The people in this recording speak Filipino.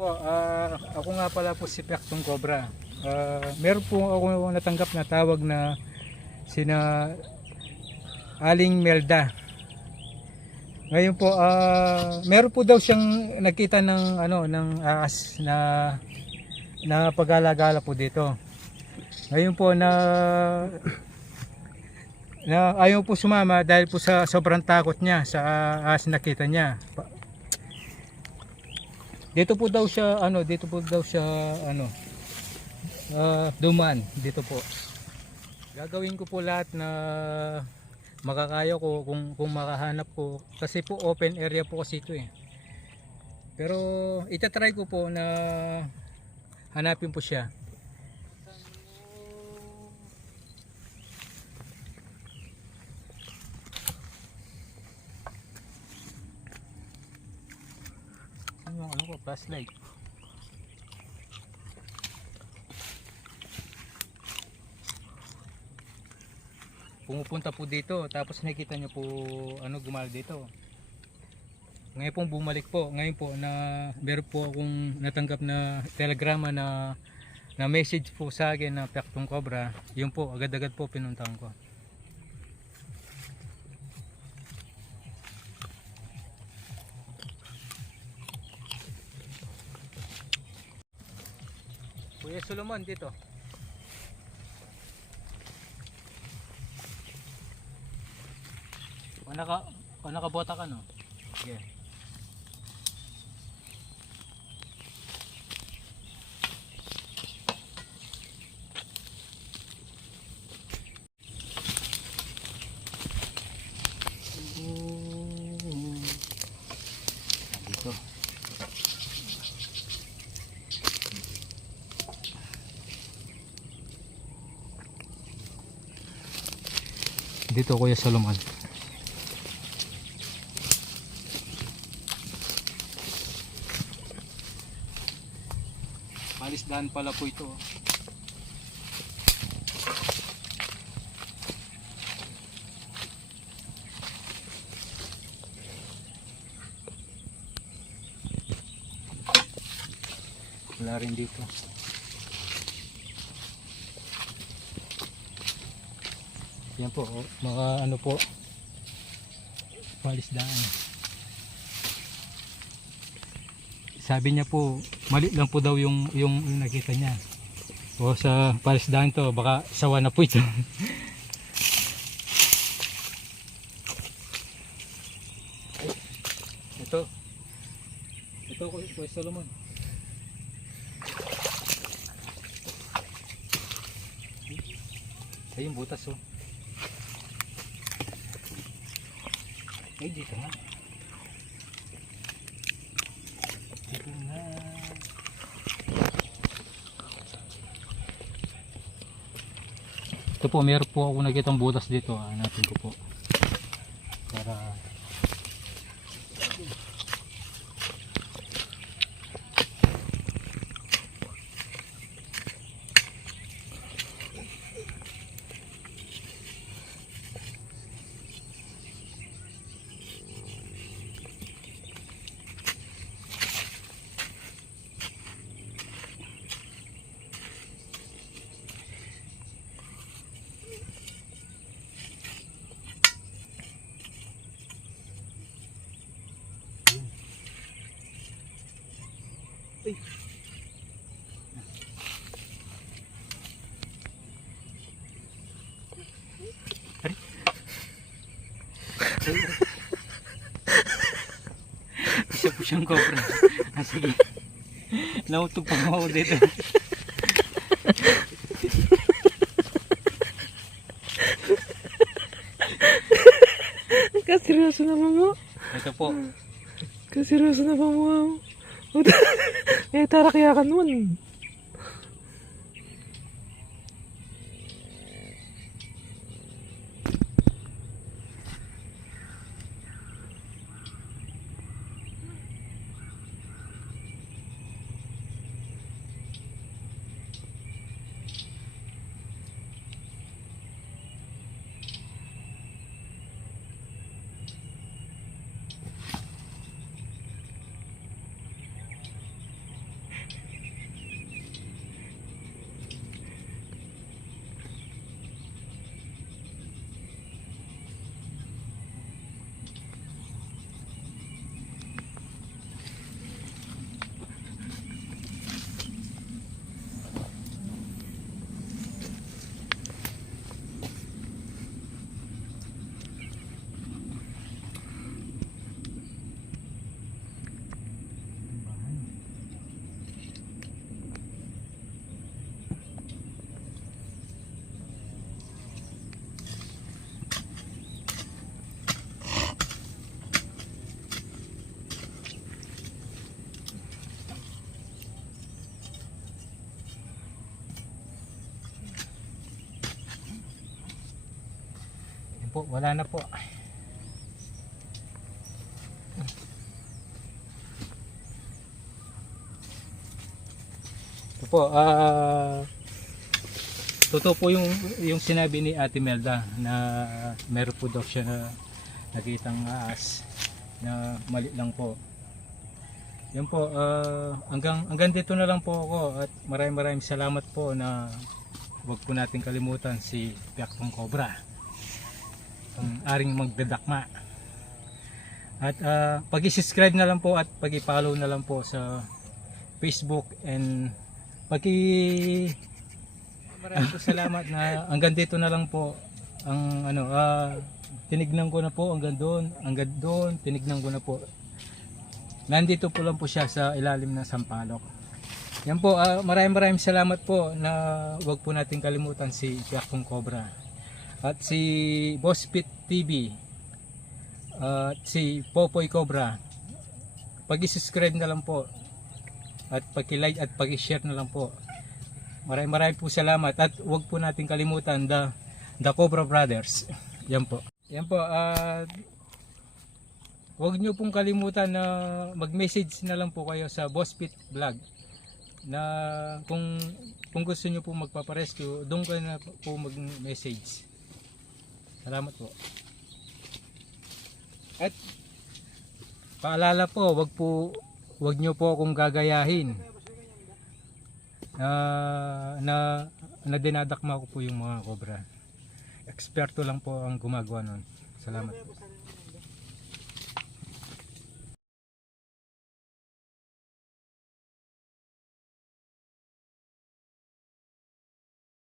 po, ako nga pala po si Pyaktong Cobra. Meron po ako natanggap na tawag na sina Aling Melda. Ngayon po, meron po daw siyang nakita ng ahas na pag-alagala po dito. Ngayon po na ayaw po sumama dahil po sa sobrang takot niya sa ahas na nakita niya. Dito po daw siya dumaan dito po. Gagawin ko po lahat na makakaya ko kung makahanap ko kasi po open area po kasi ito eh. Pero itatry ko po na hanapin po siya. Ano ko, flashlight. Pumupunta po dito tapos nakita nyo po gumal dito. Ngayon pong bumalik po. Ngayon po na meron po akong natanggap na telegrama na message po sa akin na Pyaktong Cobra. Yun po, agad-agad po pinuntahan ko. Kuya Solomon dito. O nakabota ka no? Sige. Dito. Dito Kuya Solomon. Palisdaan pala po ito. Wala rin dito. Yan po, mga po, palisdaan. Sabi niya po, mali lang po daw yung nakita niya. O sa palisdaan to, baka sawa na po ito. Ito Kuya Solomon. Ayun butas oh. Ay dito na. Dito na. Ito po, meron po ako nakitang butas dito. Hanapin ko po. Para ay. Ari. Isa po siyang cobra. Sige. Nautog pa ako dito. Kaseryoso na mo. Ito po. Kaseryoso na mo. Eh, tarakyakan nun. po, wala na po. Ito po, totoo po yung sinabi ni Ate Melda na meron po daw siya na nakitang ahas na mali lang po. Yan po, hanggang dito na lang po ako at maraming salamat po na huwag po natin kalimutan si Piaktong Cobra, ang aring magdadakma. At pag-i-subscribe na lang po at pag-i-follow na lang po sa Facebook and maraming po salamat na hanggang dito na lang po ang tinignan ko na po hanggang doon tinignan ko na po. Nandito po lang po siya sa ilalim ng sampalok. Yan po, maraming salamat po na huwag po natin kalimutan si Piaktong Cobra at si Boss Pit TV at si Popoy Cobra. Pag-i-subscribe na lang po at pag-like at pag-share na lang po. Maraming po salamat at huwag po natin kalimutan the Cobra Brothers. Yan po. Yan po, huwag nyo pong kalimutan na mag-message na lang po kayo sa Boss Pit Vlog na kung gusto nyo po magpaparescue, doon kayo na po mag-message. Salamat po. At paalala po, wag nyo po akong gagayahin na dinadakma ko po yung mga cobra. Eksperto lang po ang gumagawa nun. Salamat po.